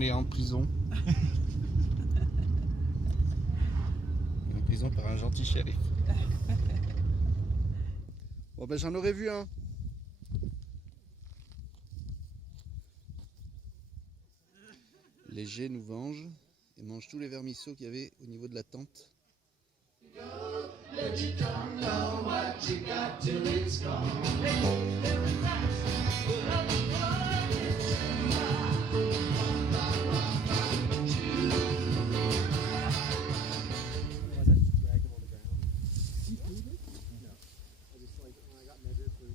est en prison. En prison par un gentil shérif. Bon ben j'en aurais vu un. Les geais nous vengent et mangent tous les vermisseaux qu'il y avait au niveau de la tente.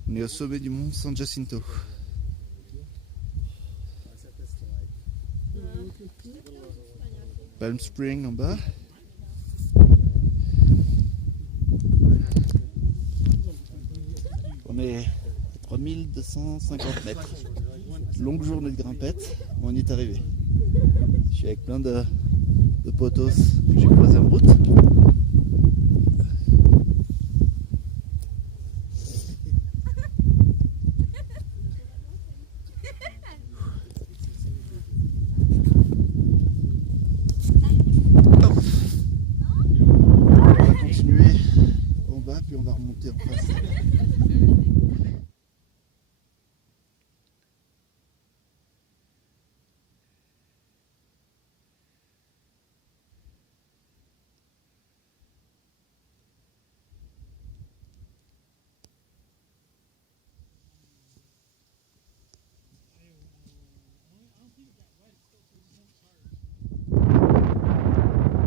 On est au sommet du mont San Jacinto. Palm Spring en bas. On est à 3250 mètres. Longue journée de grimpette, on y est arrivé. Je suis avec plein de potos que j'ai croisés en route. On va continuer en bas puis on va remonter en face.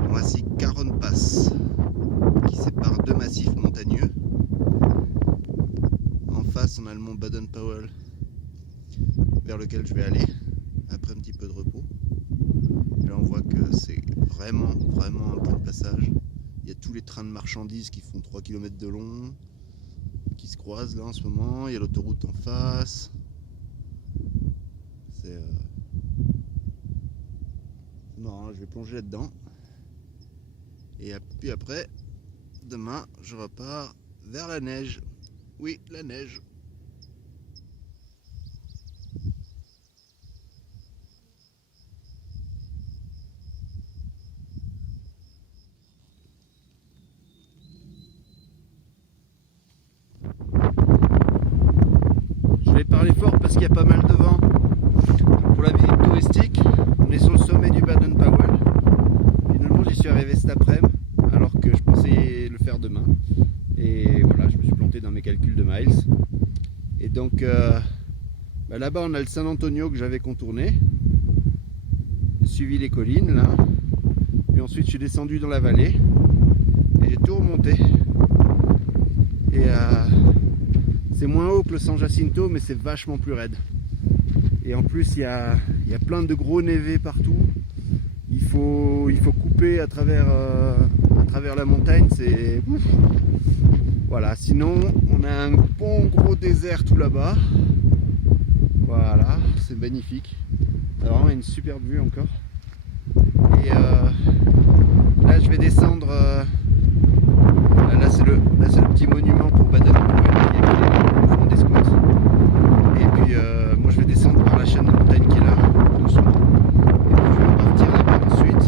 Voici Caron Pass qui sépare deux massifs montagneux. En face on a le mont Baden-Powell vers lequel je vais aller après un petit peu de repos. Et là on voit que c'est vraiment un point de passage. Il y a tous les trains de marchandises qui font 3 km de long qui se croisent là en ce moment. Il y a l'autoroute en face. C'est marrant, je vais plonger là-dedans. Et puis après, demain, je repars vers la neige. Oui, la neige. Je vais parler fort parce qu'il y a pas mal de vent. Pour la visite touristique, on est sur le sommet du Baden-Powell. Finalement, j'y suis arrivé cet après-midi, alors que je pensais le faire demain. Et voilà, je me suis planté dans mes calculs de miles. Et donc, là-bas, on a le San Antonio que j'avais contourné. J'ai suivi les collines, là. Puis ensuite, je suis descendu dans la vallée. Et j'ai tout remonté. Et c'est moins haut que le San Jacinto, mais c'est vachement plus raide. Et en plus, il y a plein de gros névés partout. Il faut couper à travers la montagne, c'est ouf. Voilà, sinon on a un bon gros désert tout là-bas. Voilà, c'est magnifique. C'est vraiment une superbe vue encore. Et là je vais descendre. Là c'est le petit monument pour Baden-Powell qui est au fond des scouts. Et puis moi je vais descendre par la chaîne de montagne qui est là, doucement. Et puis je vais repartir là-bas ensuite.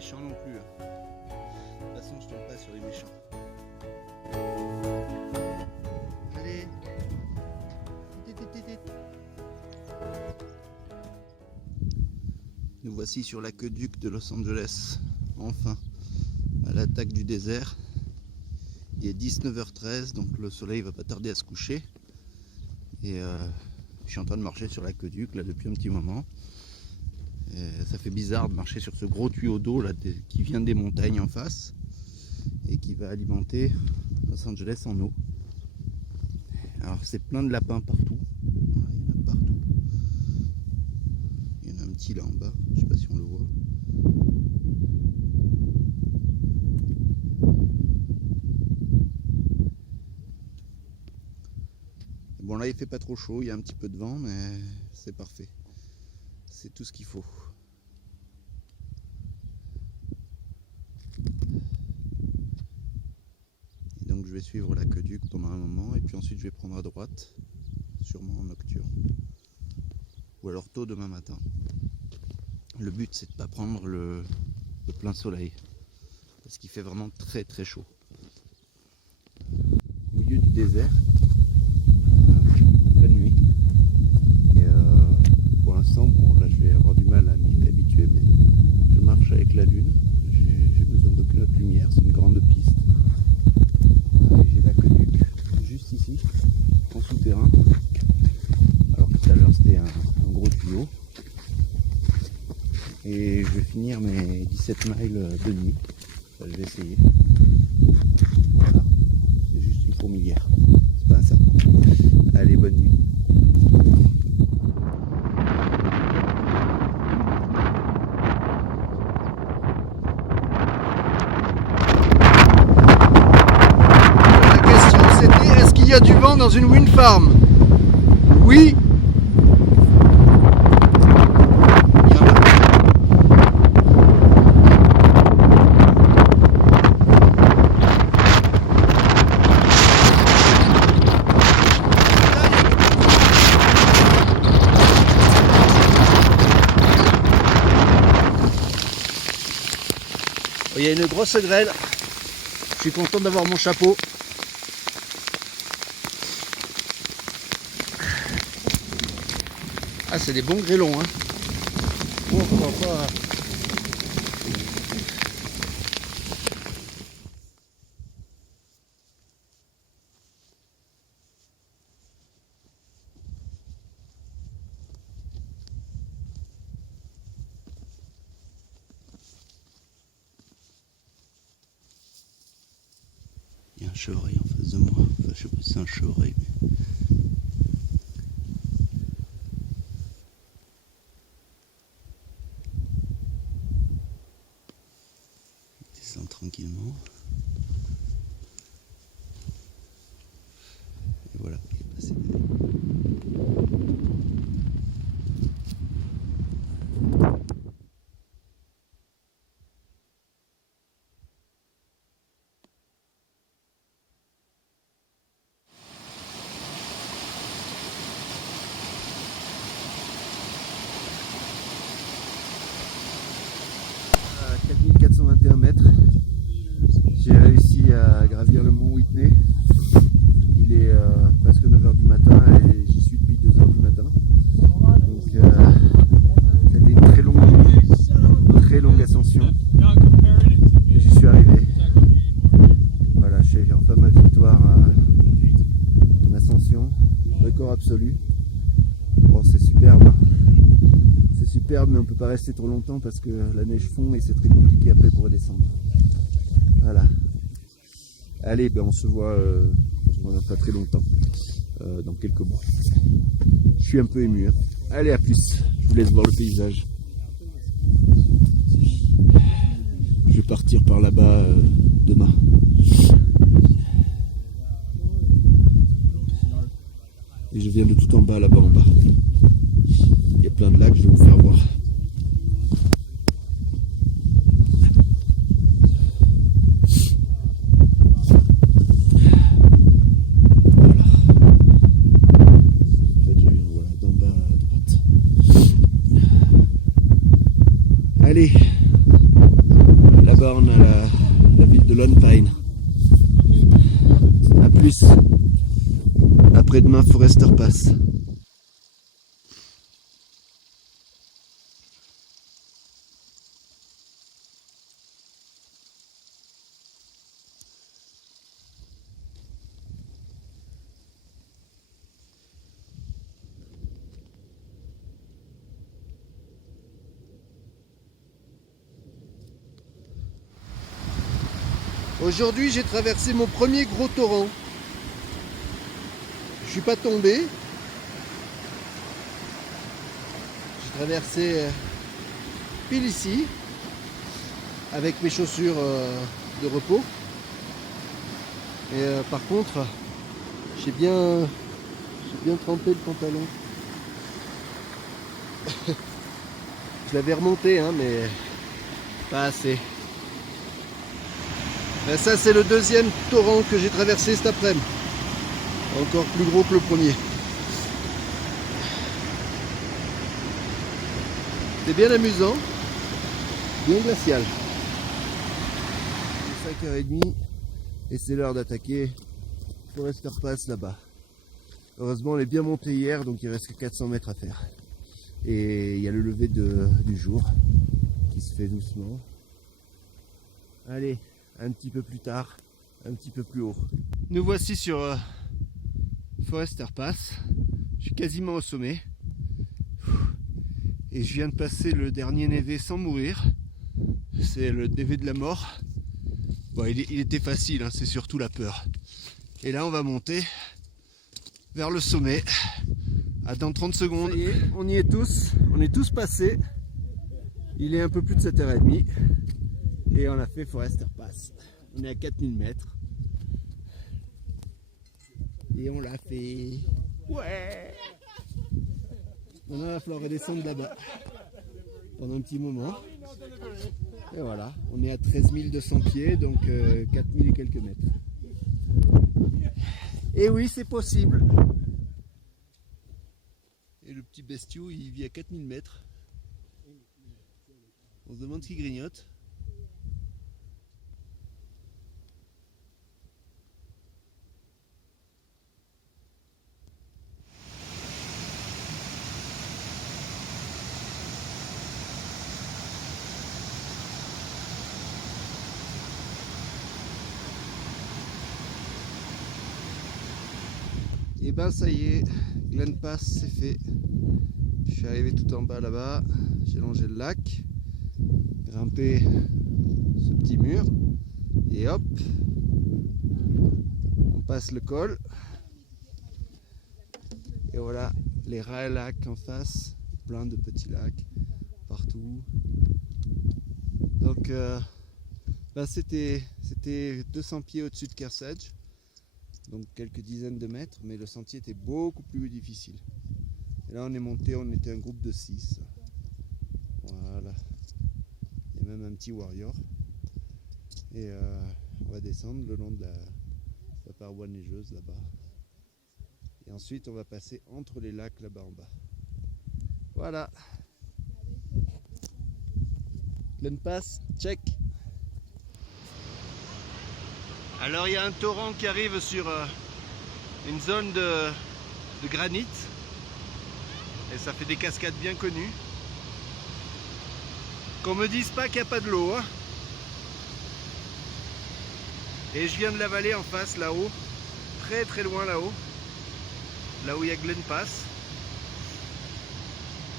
méchants non plus. De toute façon, je tombe pas sur les méchants. Allez. Nous voici sur l'aqueduc de Los Angeles. Enfin, à l'attaque du désert. Il est 19h13, donc le soleil va pas tarder à se coucher. Et je suis en train de marcher sur l'aqueduc là depuis un petit moment. Et ça fait bizarre de marcher sur ce gros tuyau d'eau là qui vient des montagnes en face et qui va alimenter Los Angeles en eau. Alors c'est plein de lapins partout. Voilà, il y en a partout. Il y en a un petit là en bas, je sais pas si on le voit. Bon là il fait pas trop chaud, il y a un petit peu de vent mais c'est parfait. C'est tout ce qu'il faut. Et donc je vais suivre l'aqueduc pendant un moment et puis ensuite je vais prendre à droite, sûrement en nocturne. Ou alors tôt demain matin. Le but c'est de ne pas prendre le plein soleil. Parce qu'il fait vraiment très très chaud. Au milieu du désert. Pleine nuit et pour l'instant bon là je vais avoir du mal à m'y habituer mais je marche avec la lune, j'ai besoin d'aucune autre lumière, c'est une grande piste et j'ai l'aqueduc juste ici en souterrain alors que tout à l'heure c'était un gros tuyau et je vais finir mes 17 miles de nuit, enfin, je vais essayer, voilà, c'est juste une fourmilière, c'est pas un serpent. Allez, bonne nuit. La question c'était, est-ce qu'il y a du vent dans une wind farm? Oui. Il y en a. Il y a une grosse grêle, je suis content d'avoir mon chapeau. Ah c'est des bons grêlons hein. Oh. Il y a un chevreuil en face de moi, enfin je sais pas si c'est un chevreuil mais... Il descend tranquillement. Et voilà, il est passé derrière. À 4421 mètres, j'ai réussi à gravir le mont Whitney. Il est presque 9h du matin et j'y suis depuis 2h du matin. Donc c'était une très longue ascension. Et j'y suis arrivé. Voilà, j'ai enfin ma victoire en ascension. Record absolu. Bon, c'est superbe. Hein. C'est superbe, mais on ne peut pas rester trop longtemps parce que la neige fond et c'est très compliqué après pour redescendre. Voilà. Allez, ben on se voit dans pas très longtemps, dans quelques mois. Je suis un peu ému. Hein. Allez, à plus. Je vous laisse voir le paysage. Je vais partir par là-bas demain. Et je viens de tout en bas, là-bas en bas. Il y a plein de lacs, je vais vous faire voir. Voilà. En fait, je viens voilà, d'en bas à droite. Allez. là-bas on a la ville de Lone Pine. A plus. Après-demain, Forester Pass. Aujourd'hui, j'ai traversé mon premier gros torrent. Je suis pas tombé. J'ai traversé pile ici avec mes chaussures de repos. Et par contre, j'ai bien trempé le pantalon. Je l'avais remonté, hein, mais pas assez. Et ça, c'est le deuxième torrent que j'ai traversé cet après-midi. Encore plus gros que le premier. C'est bien amusant, bien glacial. Il est 5h30 et c'est l'heure d'attaquer Forester Pass là-bas. Heureusement, on est bien monté hier, donc il reste que 400 mètres à faire. Et il y a le lever du jour qui se fait doucement. Allez, un petit peu plus tard, un petit peu plus haut. Nous voici sur Forester Pass. Je suis quasiment au sommet. Et je viens de passer le dernier névé sans mourir. C'est le névé de la mort. Bon, il était facile, hein, c'est surtout la peur. Et là, on va monter vers le sommet. Dans 30 secondes. Ça y est, on y est tous. On est tous passés. Il est un peu plus de 7h30. Et on a fait Forester Pass. On est à 4000 mètres. Et on l'a fait. Ouais! Maintenant, il va falloir redescendre là-bas pendant un petit moment. Et voilà, on est à 13 200 pieds, donc 4000 et quelques mètres. Et oui, c'est possible. Et le petit bestiau, il vit à 4000 mètres. On se demande ce qu'il grignote. Et ben ça y est, Glen Pass c'est fait. Je suis arrivé tout en bas là-bas, j'ai longé le lac, grimpé ce petit mur et hop, on passe le col. Et voilà les rails lacs en face, plein de petits lacs partout. Donc c'était 200 pieds au-dessus de Kearsarge. Donc quelques dizaines de mètres, mais le sentier était beaucoup plus difficile. Et là on est monté, on était un groupe de 6. Voilà. Il y a même un petit warrior. Et on va descendre le long de la paroi neigeuse là-bas. Et ensuite on va passer entre les lacs là-bas en bas. Voilà. Glen Pass, check. Alors il y a un torrent qui arrive sur une zone de granit et ça fait des cascades bien connues. Qu'on me dise pas qu'il n'y a pas de l'eau, hein. Et je viens de la vallée en face là-haut, très très loin là-haut, là où il y a Glen Pass.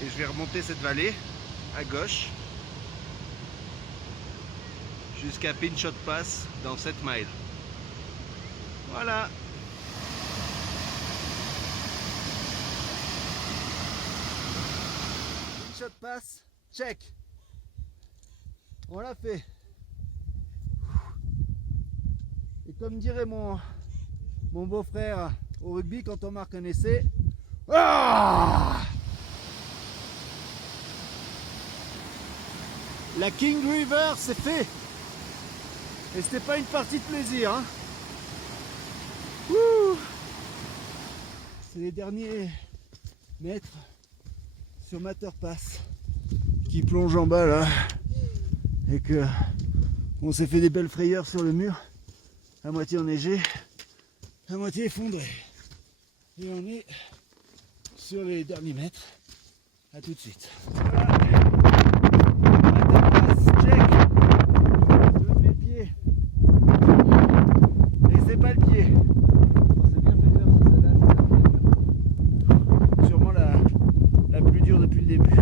Et je vais remonter cette vallée à gauche jusqu'à Pinchot Pass dans 7 miles. Voilà. Pinchot Pass, check. On l'a fait. Et comme dirait mon beau-frère au rugby quand on marque un essai, ah, la King River c'est fait. Et c'était pas une partie de plaisir, hein. C'est les derniers mètres sur Mather Pass qui plonge en bas là et que On s'est fait des belles frayeurs sur le mur, à moitié enneigé, à moitié effondré. Et on est sur les derniers mètres. À tout de suite. Voilà. Check. Je mets le pied. Laissez pas le pied. On s'est bien fait faire sur celle-là. Sûrement la plus dure depuis le début.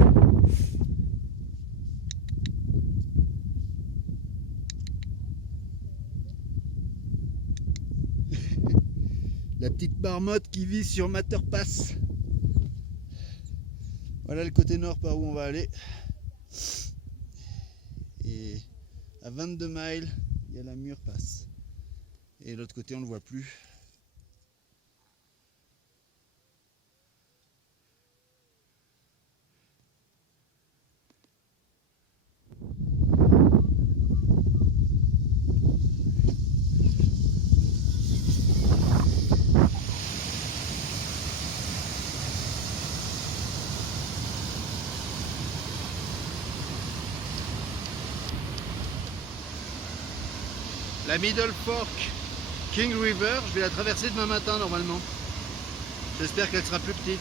La petite marmotte qui vit sur Matterpass. Voilà le côté nord par où on va aller. Et à 22 miles, il y a la Muirpass. Et l'autre côté, on ne le voit plus. La Middle Fork King River, je vais la traverser demain matin normalement. J'espère qu'elle sera plus petite.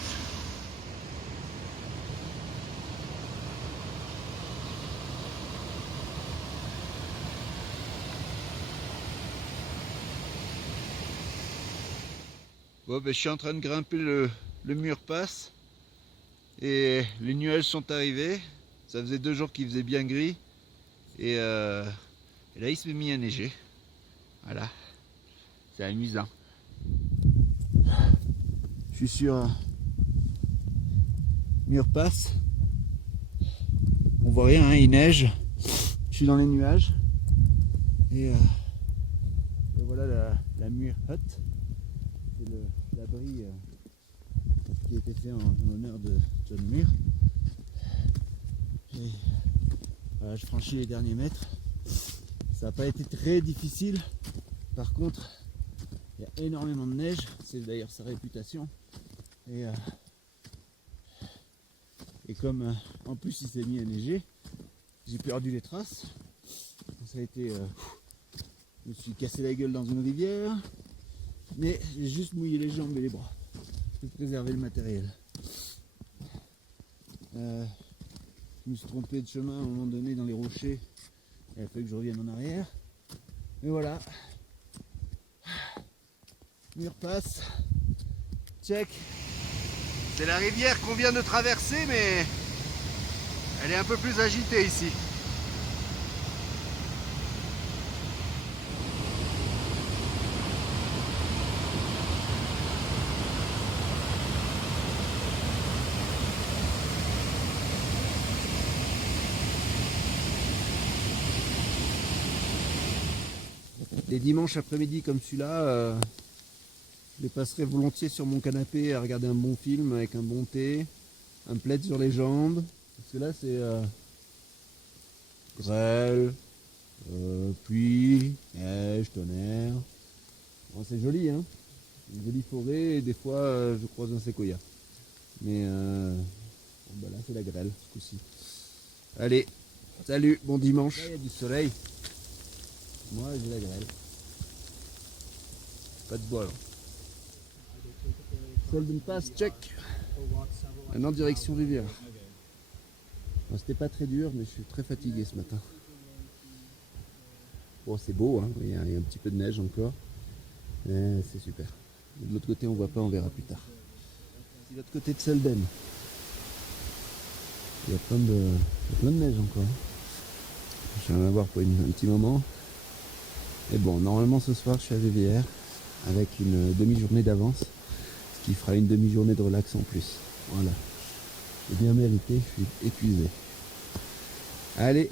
Bon, ben, je suis en train de grimper le Muirpass et les nuages sont arrivés. Ça faisait 2 jours qu'il faisait bien gris et là il s'est mis à neiger. Voilà, c'est amusant. Je suis sur Muirpass. On voit rien, hein, il neige. Je suis dans les nuages. Et voilà la Muir Hut. C'est l'abri qui a été fait en honneur de John Muir. Et voilà, je franchis les derniers mètres. Ça n'a pas été très difficile. Par contre, il y a énormément de neige. C'est d'ailleurs sa réputation. Et comme en plus il s'est mis à neiger, j'ai perdu les traces. Ça a été... je me suis cassé la gueule dans une rivière. Mais j'ai juste mouillé les jambes et les bras. Pour préserver le matériel. Je me suis trompé de chemin à un moment donné dans les rochers. Il a fallu que je revienne en arrière. Mais voilà. Muirpass. Check. C'est la rivière qu'on vient de traverser, mais elle est un peu plus agitée ici. Les dimanches après-midi comme celui-là, je les passerai volontiers sur mon canapé à regarder un bon film avec un bon thé, un plaid sur les jambes. Parce que là c'est grêle, pluie, neige, tonnerre. Bon, c'est joli, hein. Une jolie forêt et des fois je croise un séquoia. Mais bon, bah là c'est la grêle ce coup-ci. Allez, salut, bon dimanche. Là il y a du soleil. Moi j'ai la grêle. Pas de bol. Selden Pass, check. Maintenant direction rivière. Bon, c'était pas très dur, mais je suis très fatigué ce matin. Bon, c'est beau, hein. Il y a un petit peu de neige encore. C'est super. De l'autre côté, on voit pas, on verra plus tard. C'est l'autre côté de Selden. Il y a plein de neige encore. Je vais en avoir pour un petit moment. Et bon, normalement ce soir, je suis à Rivière avec une demi-journée d'avance, ce qui fera une demi-journée de relax en plus. Voilà. C'est bien mérité, je suis épuisé. Allez.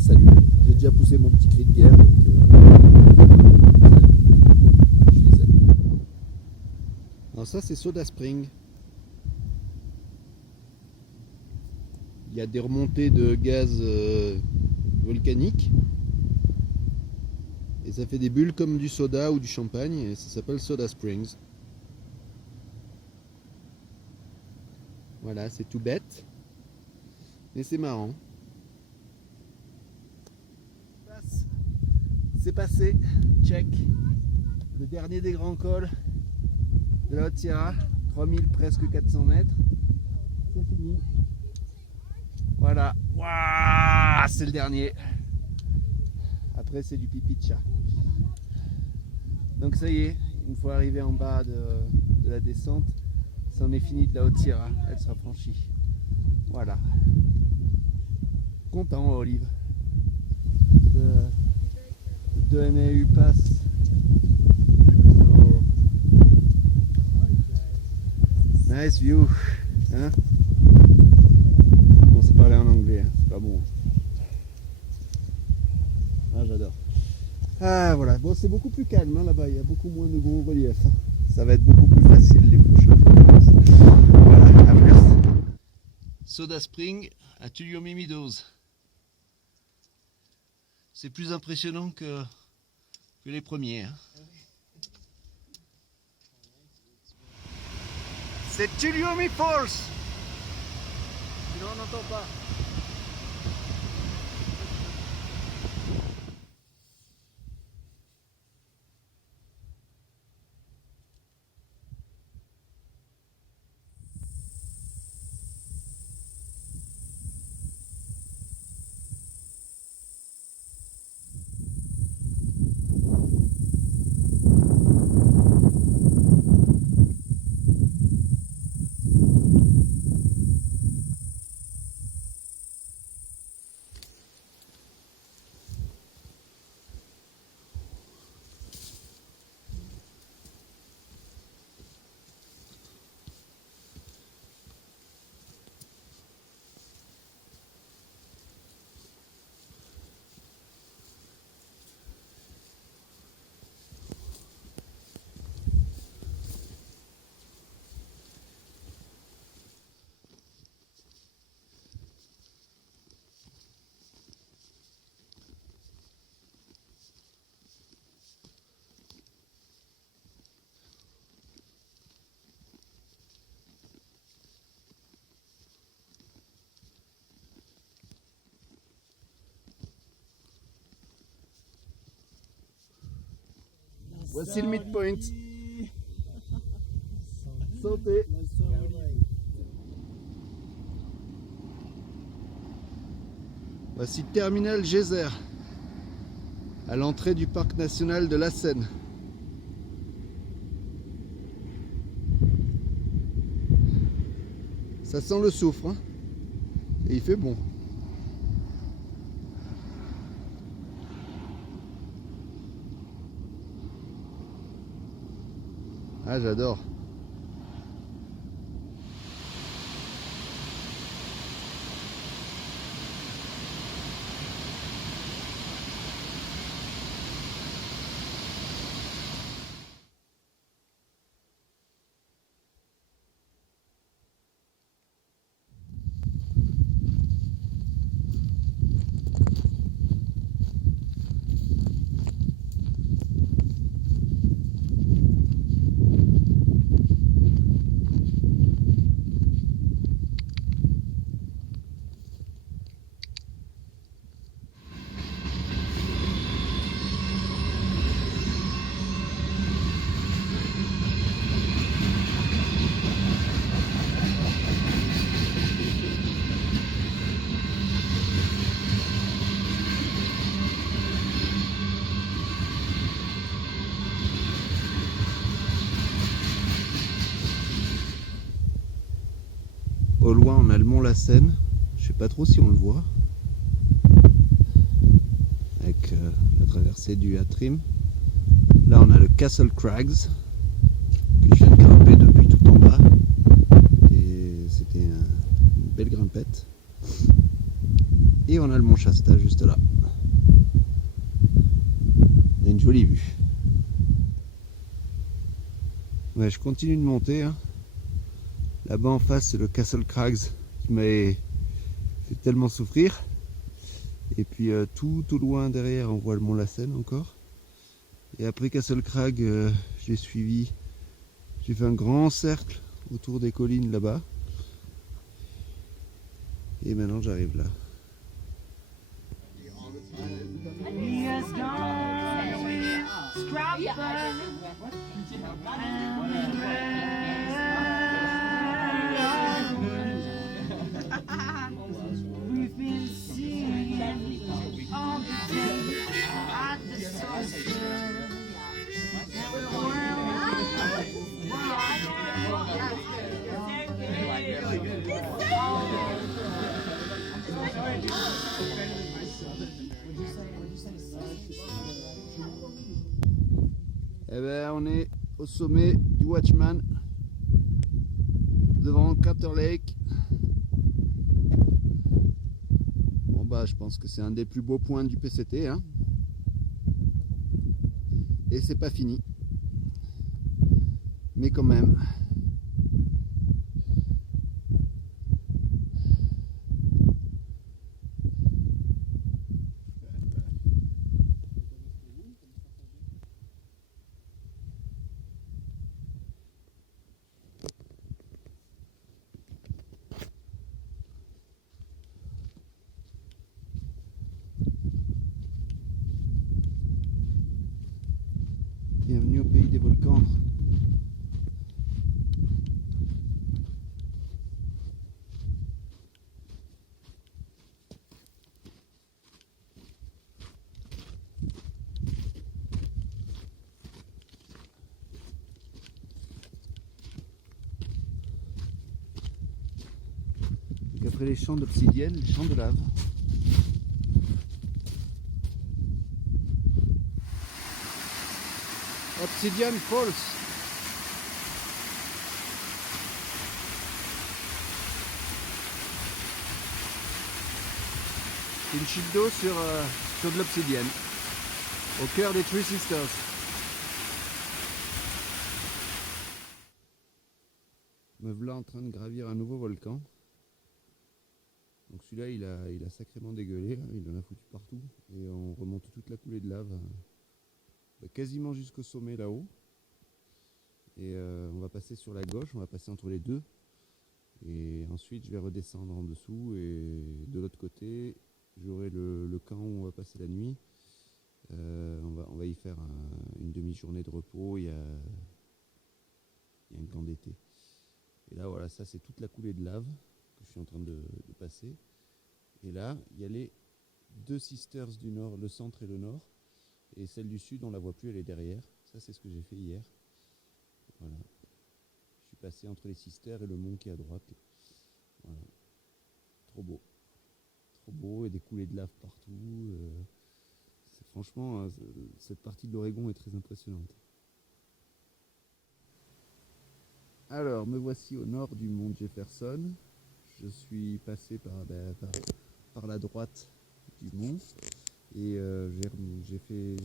salut. J'ai déjà poussé mon petit cri de guerre, donc je suis zen. Alors ça c'est Soda Spring. Il y a des remontées de gaz volcanique. Et ça fait des bulles comme du soda ou du champagne, et ça s'appelle Soda Springs. Voilà, c'est tout bête, mais c'est marrant. C'est passé, check. Le dernier des grands cols de la Haute Sierra, 3000 presque 400 mètres. C'est fini. Voilà, waouh, c'est le dernier. Après c'est du pipi de chat. Donc ça y est, une fois arrivé en bas de la descente, c'en est fini de la Haute Sierra, elle sera franchie. Voilà. Content Olive. The MAU pass. So, nice view. Hein? On s'est parlé en anglais, hein. C'est pas bon. Ah j'adore. Ah voilà, bon c'est beaucoup plus calme hein, là-bas, il y a beaucoup moins de gros reliefs. Hein. Ça va être beaucoup plus facile les prochains jours. Voilà, à plus. Soda Spring à Tulliomi Meadows. C'est plus impressionnant que les premiers. Hein. C'est Tulliomi Falls. Sinon on n'entend pas. Voici le midpoint. Santé. Voici Terminal Geyser, à l'entrée du parc national de la Seine. Ça sent le soufre, hein, et il fait bon. Ah, j'adore. Au loin, on a le mont La Seine. Je sais pas trop si on le voit. Avec la traversée du Hatrim. Là, on a le Castle Crags que je viens de grimper depuis tout en bas. Et c'était une belle grimpette. Et on a le mont Shasta juste là. On a une jolie vue. Ouais, je continue de monter. Hein. Là-bas en face, c'est le Castle Crags qui m'avait fait tellement souffrir. Et puis tout au loin derrière, on voit le mont Lassen encore. Et après Castle Crag, j'ai suivi, j'ai fait un grand cercle autour des collines là-bas. Et maintenant j'arrive là. Eh ben, on est au sommet du Watchman, devant Crater Lake. Bon bah, je pense que c'est un des plus beaux points du PCT, hein. Et c'est pas fini, mais quand même. Bienvenue au pays des volcans. Donc après les champs d'obsidienne, les champs de lave. Obsidian Falls. C'est une chute d'eau sur de l'obsidienne, au cœur des Three Sisters. Me voilà en train de gravir un nouveau volcan. Donc celui-là, il a sacrément dégueulé, hein, il en a foutu partout. Et on remonte toute la coulée de lave, quasiment jusqu'au sommet là-haut. Et on va passer sur la gauche, on va passer entre les deux. Et ensuite je vais redescendre en dessous et de l'autre côté, j'aurai le camp où on va passer la nuit. On va y faire une demi-journée de repos, il y a un camp d'été. Et là voilà, ça c'est toute la coulée de lave que je suis en train de passer. Et là, il y a les deux Sisters du nord, le centre et le nord. Et celle du sud, on la voit plus, elle est derrière. Ça c'est ce que j'ai fait hier. Voilà. Je suis passé entre les Sisters et le mont qui est à droite. Voilà. Trop beau. Trop beau, et des coulées de lave partout. Franchement, cette partie de l'Oregon est très impressionnante. Alors, me voici au nord du mont Jefferson. Je suis passé par la droite du mont et j'ai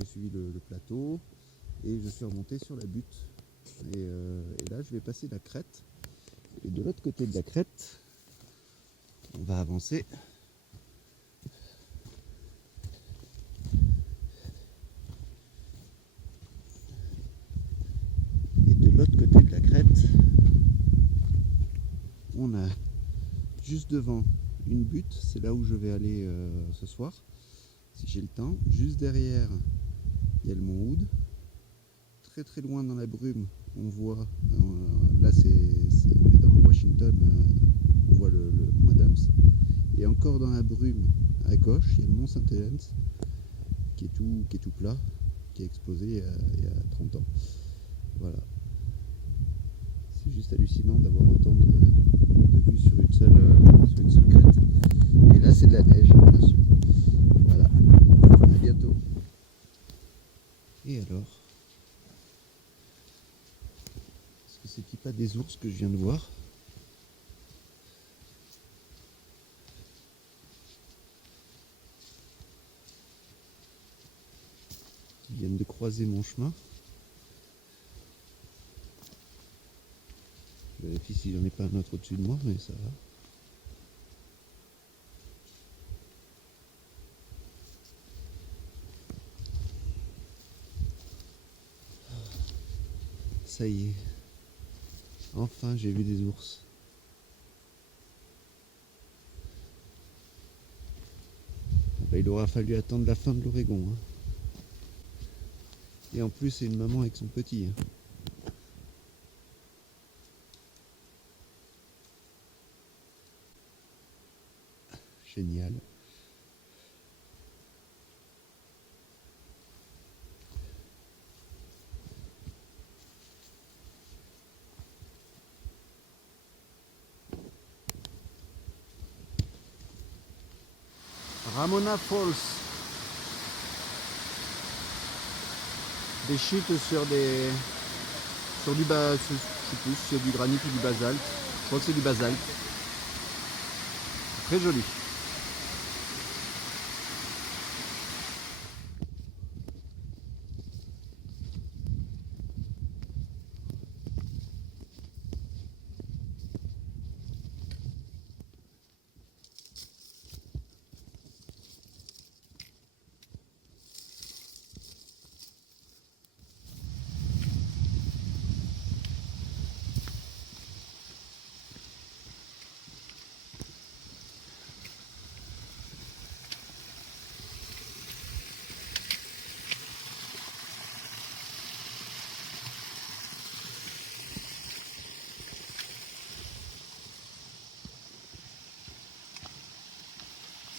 suivi le plateau et je suis remonté sur la butte. Et là, je vais passer la crête. Et de l'autre côté de la crête, on va avancer. L'autre côté de la crête, on a juste devant une butte, c'est là où je vais aller ce soir, si j'ai le temps. Juste derrière, il y a le mont Hood. Très très loin dans la brume, on voit, là on est dans Washington, on voit le mont Adams. Et encore dans la brume, à gauche, il y a le mont St. Helens, qui est tout plat, qui a explosé il y a 30 ans. Voilà. C'est juste hallucinant d'avoir autant de vues sur une seule crête. Et là c'est de la neige, bien sûr. Voilà. À bientôt. Et alors, est-ce que c'est pas des ours que je viens de voir? croiser mon chemin. Je vérifie si j'en ai pas un autre au-dessus de moi, mais ça va. Ça y est. Enfin, j'ai vu des ours. Ah bah, il aura fallu attendre la fin de l'Oregon. Hein. Et en plus, c'est une maman avec son petit. Hein. Génial. Ramona Falls. Des chutes sur des... Sur du je sais plus si c'est du granit ou du basalte. Je crois que c'est du basalte. Très joli.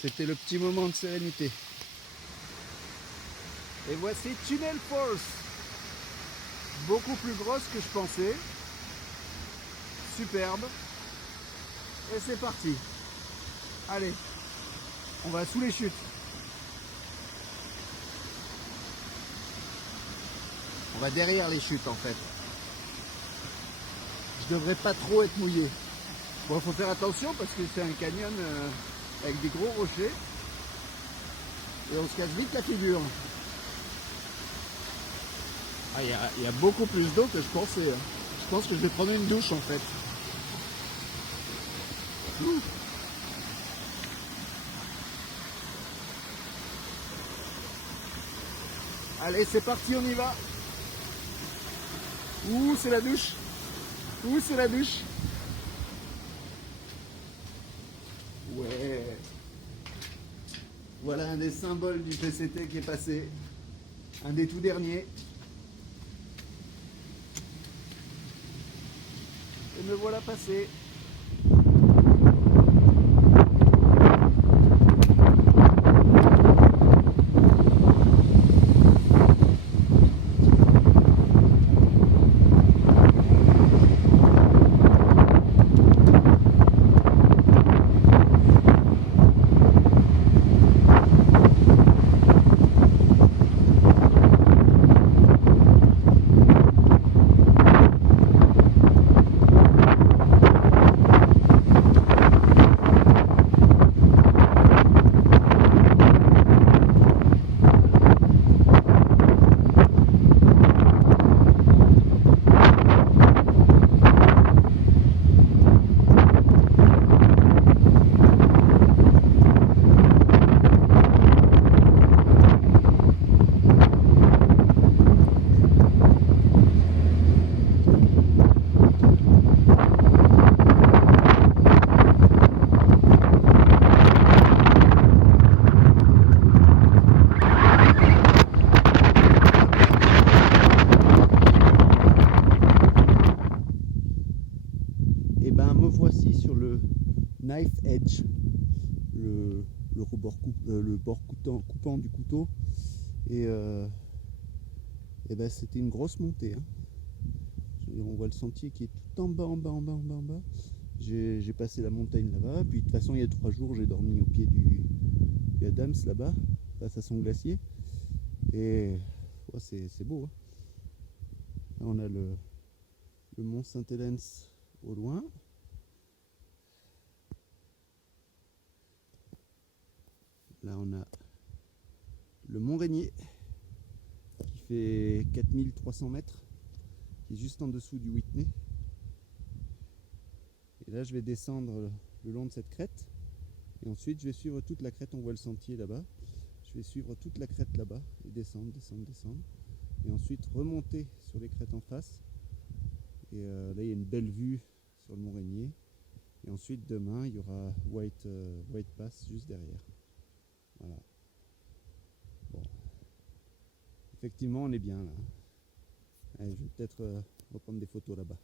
C'était le petit moment de sérénité. Et voici Tunnel Falls. Beaucoup plus grosse que je pensais. Superbe. Et c'est parti. Allez, on va sous les chutes. On va derrière les chutes en fait. Je devrais pas trop être mouillé. Bon, faut faire attention parce que c'est un canyon avec des gros rochers. Et on se casse vite la figure. Ah, il y a beaucoup plus d'eau que je pensais. Je pense que je vais prendre une douche en fait. Ouh. Allez, c'est parti, on y va. Ouh, c'est la douche. Ouh, c'est la douche. Ouais. Voilà un des symboles du PCT qui est passé. Un des tout derniers. Et me voilà passé. Et ben me voici sur le knife edge, le bord coupant du couteau. Et ben c'était une grosse montée. Hein. On voit le sentier qui est tout en bas, en bas, en bas, en bas, en bas. J'ai passé la montagne là-bas. Puis de toute façon, il y a 3 jours, j'ai dormi au pied du Adams là-bas, face à son glacier. Et ouais, c'est beau. Hein. Là, on a le mont Saint-Hélène au loin. Là, on a le mont Rainier qui fait 4300 mètres, qui est juste en dessous du Whitney. Et là je vais descendre le long de cette crête. Et ensuite je vais suivre toute la crête, on voit le sentier là-bas. Je vais suivre toute la crête là-bas et descendre, descendre, descendre. Et ensuite remonter sur les crêtes en face. Et là il y a une belle vue sur le Mont Rainier. Et ensuite demain il y aura White Pass juste derrière. Voilà. Bon. Effectivement on est bien là. Allez, je vais peut-être reprendre des photos là-bas.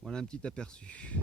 Voilà un petit aperçu.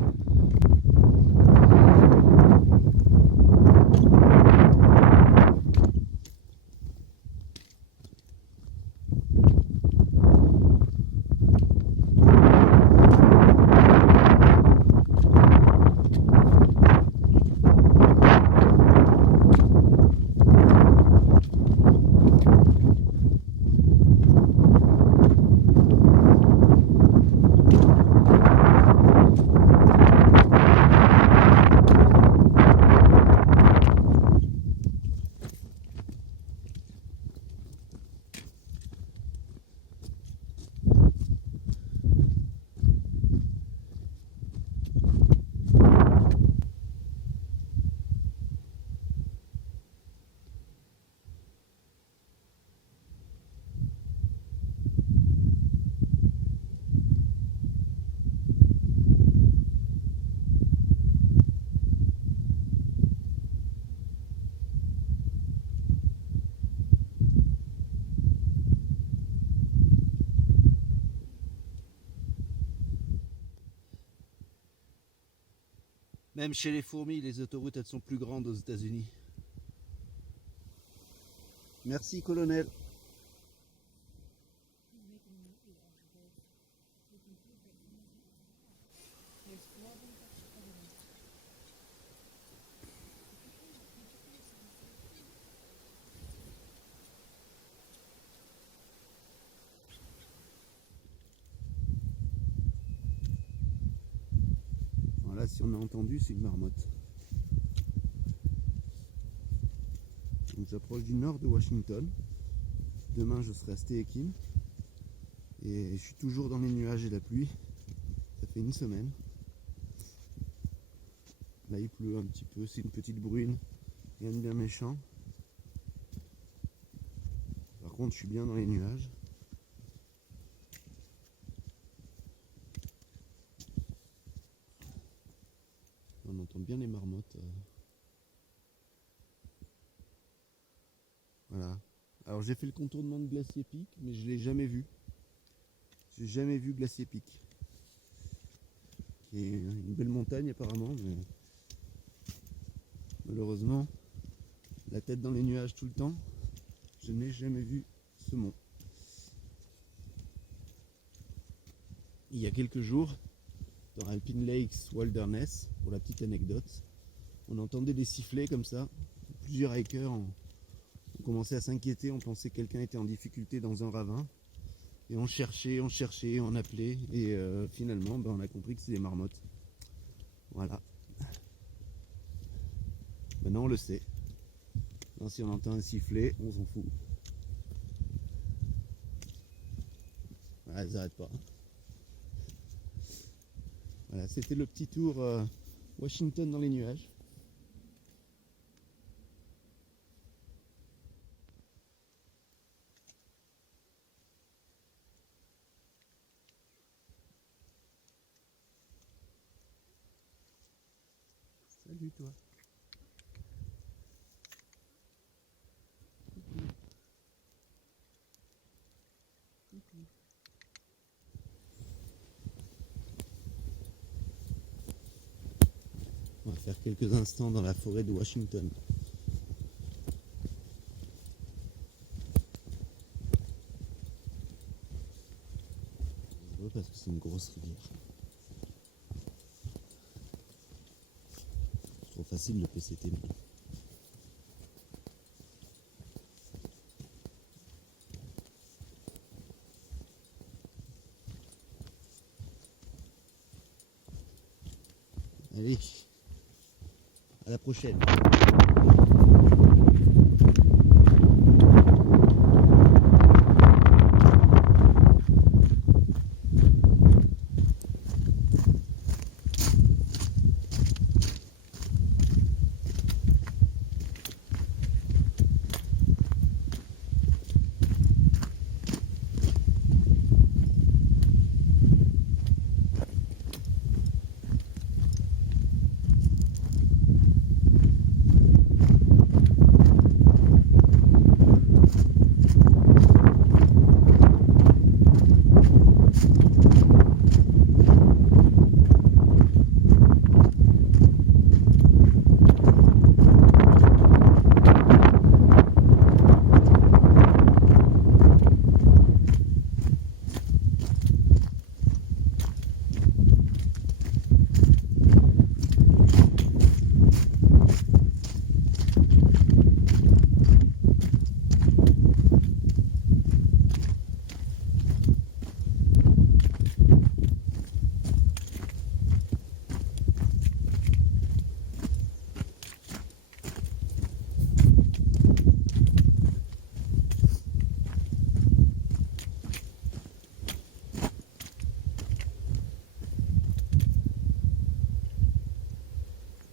Même chez les fourmis, les autoroutes, elles sont plus grandes aux États-Unis. Merci, colonel. Voilà, si on a entendu, c'est une marmotte. On s'approche du nord de Washington. Demain, je serai à Stehekin. Et je suis toujours dans les nuages et la pluie. Ça fait une semaine. Là, il pleut un petit peu. C'est une petite bruine. Rien de bien méchant. Par contre, je suis bien dans les nuages. On entend bien les marmottes. Voilà. Alors j'ai fait le contournement de Glacier Peak, mais je l'ai jamais vu. J'ai jamais vu Glacier Peak. Qui est une belle montagne apparemment, mais malheureusement, la tête dans les nuages tout le temps, je n'ai jamais vu ce mont. Il y a quelques jours, dans Alpine Lakes Wilderness, pour la petite anecdote, on entendait des sifflets comme ça. Plusieurs hikers ont commencé à s'inquiéter, on pensait que quelqu'un était en difficulté dans un ravin. Et on cherchait, on appelait, et finalement on a compris que c'est des marmottes. Voilà. Maintenant on le sait. Maintenant, si on entend un sifflet, on s'en fout. Voilà, elles n'arrêtent pas. Voilà, c'était le petit tour Washington dans les nuages. Salut toi. Coucou. Coucou. faire quelques instants dans la forêt de Washington. Parce que c'est une grosse rivière. C'est trop facile le PCT. Allez, à la prochaine.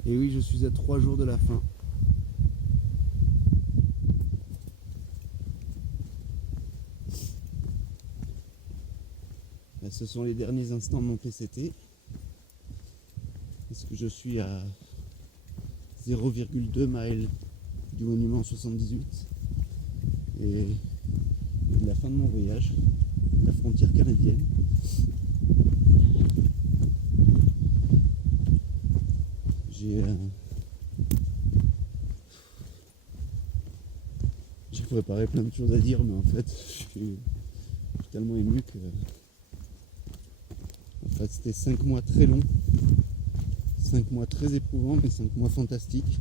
Et oui, je suis à 3 jours de la fin. Là, ce sont les derniers instants de mon PCT. Parce que je suis à 0,2 miles du monument 78. Et de la fin de mon voyage, la frontière canadienne. J'ai préparé plein de choses à dire, mais en fait, je suis tellement ému que en fait, c'était 5 mois très longs, 5 mois très éprouvants, mais 5 mois fantastiques.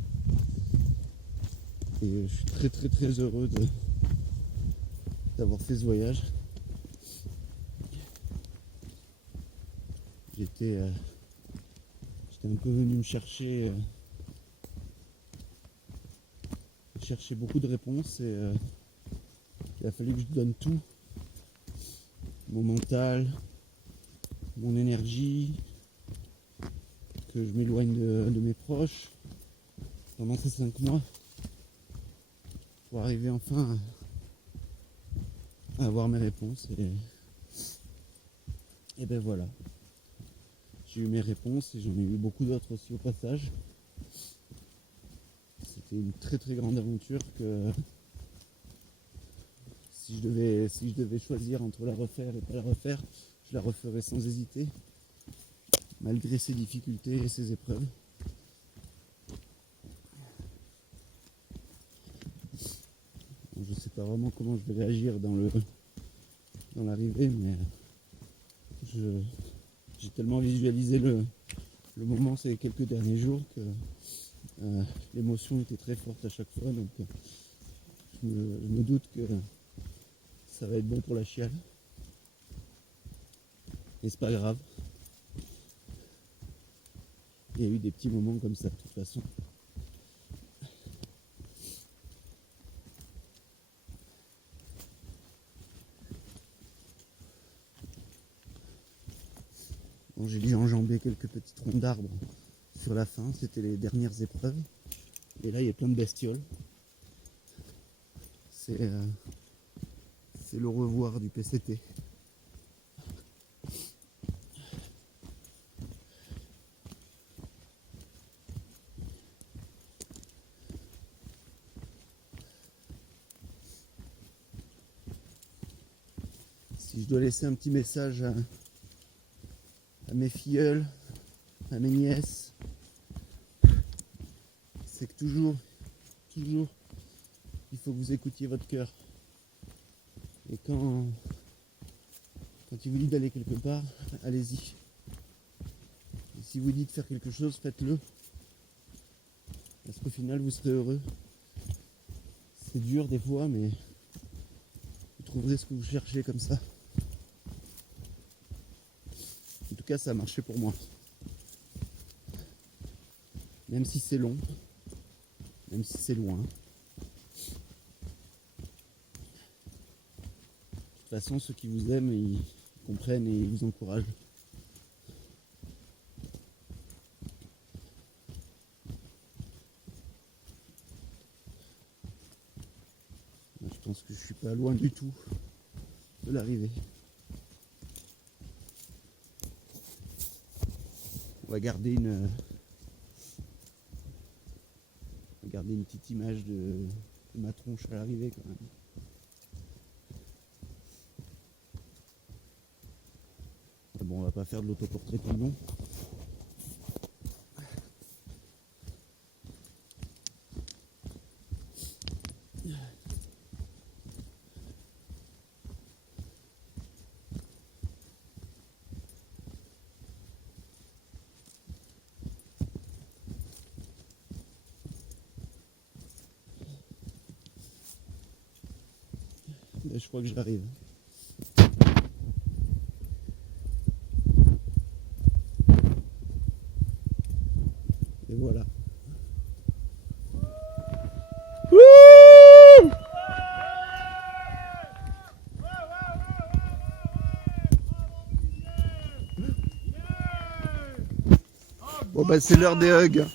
Et je suis très très très heureux d'avoir fait ce voyage. J'étais un peu venu me chercher beaucoup de réponses et il a fallu que je donne tout, mon mental, mon énergie, que je m'éloigne de mes proches pendant ces 5 mois pour arriver enfin à avoir mes réponses et ben voilà, j'ai eu mes réponses et j'en ai eu beaucoup d'autres aussi au passage. C'était une très très grande aventure que si je devais choisir entre la refaire et pas la refaire, je la referais sans hésiter, malgré ses difficultés et ses épreuves. Je ne sais pas vraiment comment je vais réagir dans l'arrivée, mais j'ai tellement visualisé le moment ces quelques derniers jours que l'émotion était très forte à chaque fois, donc je me doute que ça va être bon pour la chiale. Et c'est pas grave. Il y a eu des petits moments comme ça de toute façon. Bon, j'ai dû enjamber quelques petits troncs d'arbres sur la fin, c'était les dernières épreuves. Et là il y a plein de bestioles. C'est le revoir du PCT. Si je dois laisser un petit message à mes filleuls, à mes nièces, toujours, il faut que vous écoutiez votre cœur. Et quand il vous dit d'aller quelque part, allez-y. Et si vous dit de faire quelque chose, faites-le. Parce qu'au final, vous serez heureux. C'est dur des fois, mais vous trouverez ce que vous cherchez comme ça. En tout cas, ça a marché pour moi. Même si c'est long, même si c'est loin. De toute façon, ceux qui vous aiment, ils comprennent et ils vous encouragent. Moi, je pense que je suis pas loin du tout de l'arrivée. On va garder une petite image de ma tronche à l'arrivée quand même. Bon, on va pas faire de l'autoportrait tout le long. Ben, je crois que j'arrive. Et voilà. Bon bah c'est l'heure des hugs.